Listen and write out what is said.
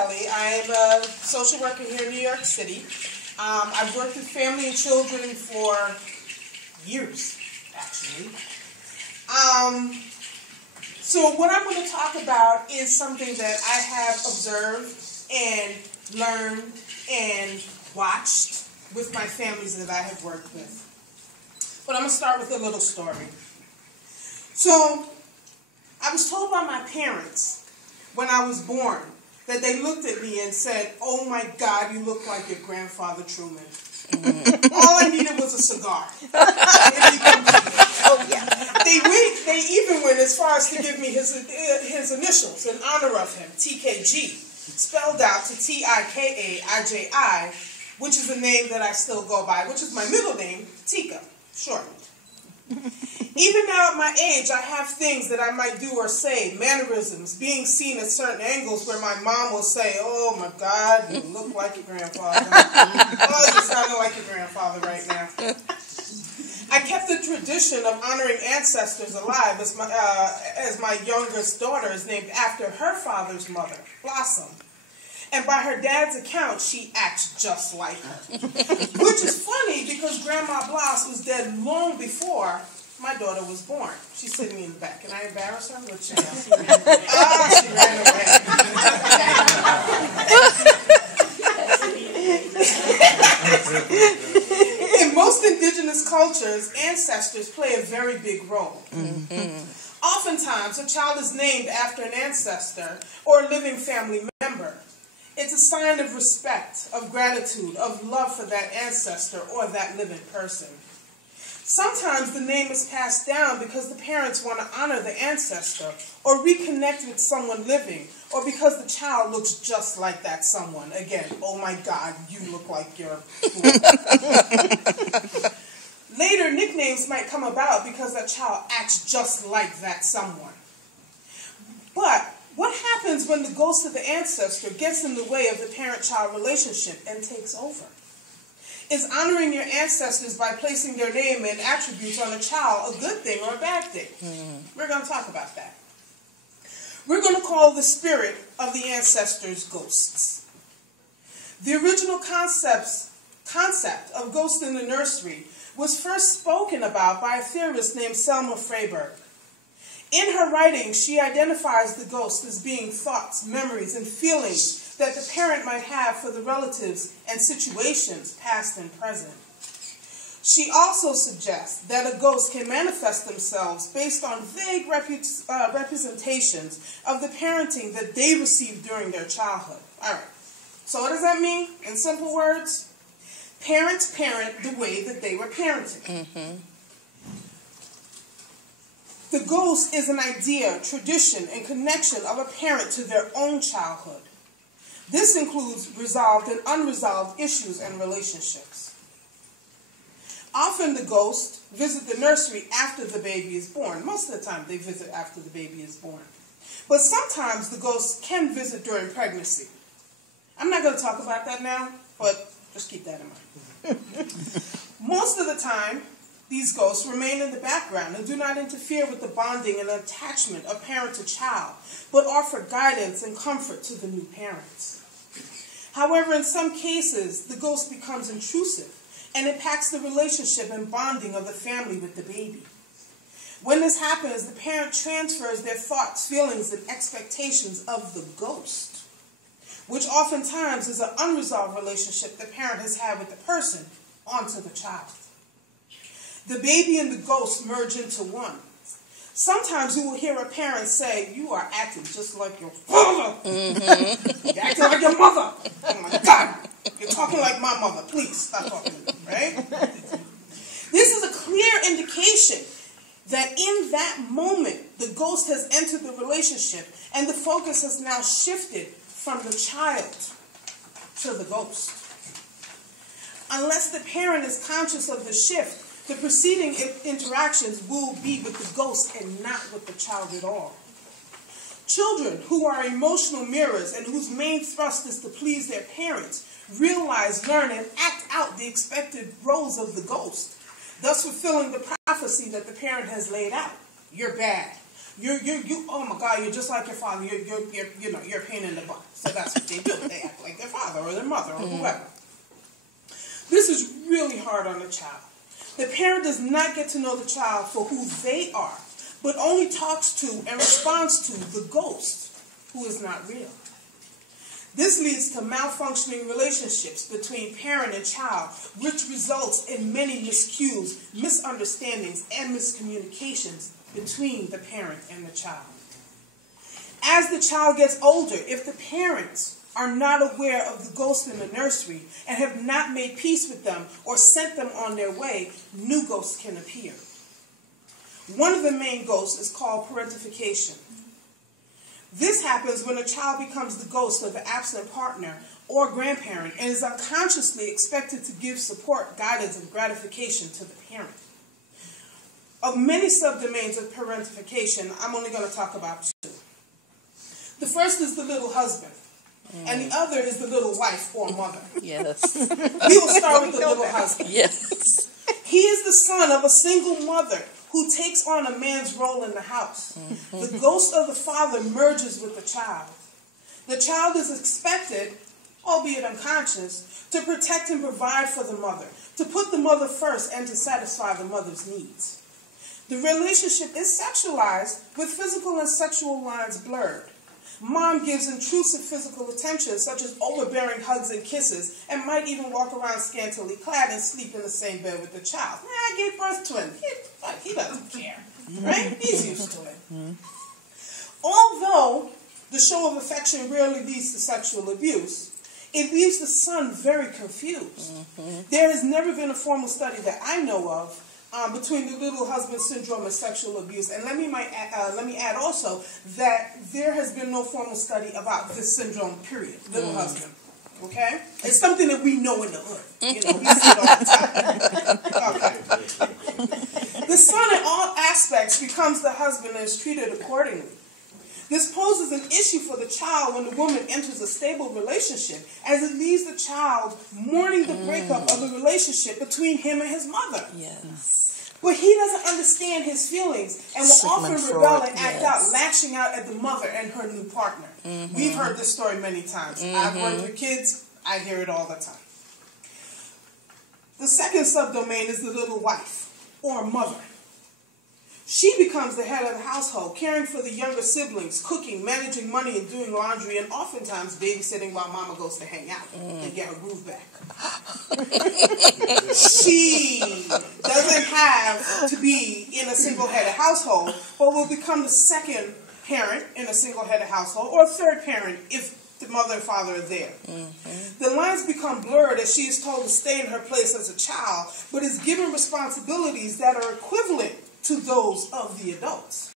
Kelley. I am a social worker here in New York City. I've worked with family and children for years, actually. So what I'm going to talk about is something that I have observed and learned and watched with my families that I have worked with. But I'm going to start with a little story. So I was told by my parents when I was born that they looked at me and said, "Oh my God, you look like your grandfather Truman." All I needed was a cigar. Oh yeah. They even went as far as to give me his initials in honor of him, TKG, spelled out to Tikaiji, which is a name that I still go by, which is my middle name, Tika, shortened. Even now at my age, I have things that I might do or say, mannerisms, being seen at certain angles where my mom will say, "Oh my God, you look like your grandfather." "Oh, you're sounding like your grandfather right now." I kept the tradition of honoring ancestors alive as my youngest daughter is named after her father's mother, Blossom. And by her dad's account, she acts just like her. Which is funny because Grandma Bloss was dead long before my daughter was born. She's sitting in the back. Can I embarrass her? What she ran away. In most indigenous cultures, ancestors play a very big role. Oftentimes, a child is named after an ancestor or a living family member. It's a sign of respect, of gratitude, of love for that ancestor or that living person. Sometimes the name is passed down because the parents want to honor the ancestor or reconnect with someone living, or because the child looks just like that someone. Again, "Oh my God, you look like your..." Later, nicknames might come about because that child acts just like that someone. But what happens when the ghost of the ancestor gets in the way of the parent-child relationship and takes over? Is honoring your ancestors by placing their name and attributes on a child a good thing or a bad thing? We're going to talk about that. We're going to call the spirit of the ancestors ghosts. The original concept of ghosts in the nursery was first spoken about by a theorist named Selma Freyberg. In her writing, she identifies the ghost as being thoughts, memories, and feelings that the parent might have for the relatives and situations, past and present. She also suggests that a ghost can manifest themselves based on vague representations of the parenting that they received during their childhood. All right, so what does that mean in simple words? Parents parent the way that they were parented. The ghost is an idea, tradition, and connection of a parent to their own childhood. This includes resolved and unresolved issues and relationships. Often the ghosts visit the nursery after the baby is born. Most of the time they visit after the baby is born. But sometimes the ghosts can visit during pregnancy. I'm not going to talk about that now, but just keep that in mind. Most of the time, these ghosts remain in the background and do not interfere with the bonding and attachment of parent to child, but offer guidance and comfort to the new parents. However, in some cases, the ghost becomes intrusive and impacts the relationship and bonding of the family with the baby. When this happens, the parent transfers their thoughts, feelings, and expectations of the ghost, which oftentimes is an unresolved relationship the parent has had with the person, onto the child. The baby and the ghost merge into one. Sometimes you will hear a parent say, "You are acting just like your father." "You're acting like your mother." "Oh my God, you're talking like my mother. Please stop talking to me," right? This is a clear indication that in that moment, the ghost has entered the relationship and the focus has now shifted from the child to the ghost. Unless the parent is conscious of the shift, the preceding interactions will be with the ghost and not with the child at all. Children who are emotional mirrors and whose main thrust is to please their parents realize, learn, and act out the expected roles of the ghost, thus fulfilling the prophecy that the parent has laid out. "You're bad. Oh my God, you're just like your father. You're a pain in the butt. So that's what they do. They act like their father or their mother or whoever. This is really hard on the child. The parent does not get to know the child for who they are, but only talks to and responds to the ghost, who is not real. This leads to malfunctioning relationships between parent and child, which results in many miscues, misunderstandings, and miscommunications between the parent and the child. As the child gets older, if the parents are not aware of the ghost in the nursery and have not made peace with them or sent them on their way, new ghosts can appear. One of the main ghosts is called parentification. This happens when a child becomes the ghost of an absent partner or grandparent and is unconsciously expected to give support, guidance, and gratification to the parent. Of many subdomains of parentification, I'm only going to talk about two. The first is the little husband, and the other is the little wife or mother. Yes. We will start with the little husband. Yes. He is the son of a single mother who takes on a man's role in the house. The ghost of the father merges with the child. The child is expected, albeit unconscious, to protect and provide for the mother, to put the mother first and to satisfy the mother's needs. The relationship is sexualized with physical and sexual lines blurred. Mom gives intrusive physical attention, such as overbearing hugs and kisses, and might even walk around scantily clad and sleep in the same bed with the child. I gave birth to him. He doesn't care, right? He's used to it. Although the show of affection rarely leads to sexual abuse, it leaves the son very confused. There has never been a formal study that I know of between the little husband syndrome and sexual abuse. And let me add also that there has been no formal study about this syndrome, period. Little husband. Okay? It's something that we know in the hood. We see it all the time. Okay. The son in all aspects becomes the husband and is treated accordingly. This poses an issue for the child when the woman enters a stable relationship, as it leaves the child mourning the breakup of the relationship between him and his mother. Yes. But he doesn't understand his feelings and will often rebel and act out, lashing out at the mother and her new partner. We've heard this story many times. I've worked with kids. I hear it all the time. The second subdomain is the little wife or mother. She becomes the head of the household, caring for the younger siblings, cooking, managing money, and doing laundry, and oftentimes babysitting while mama goes to hang out and get her groove back. She doesn't have to be in a single-headed household, but will become the second parent in a single-headed household, or third parent if the mother and father are there. The lines become blurred as she is told to stay in her place as a child, but is given responsibilities that are equivalent to those of the adults.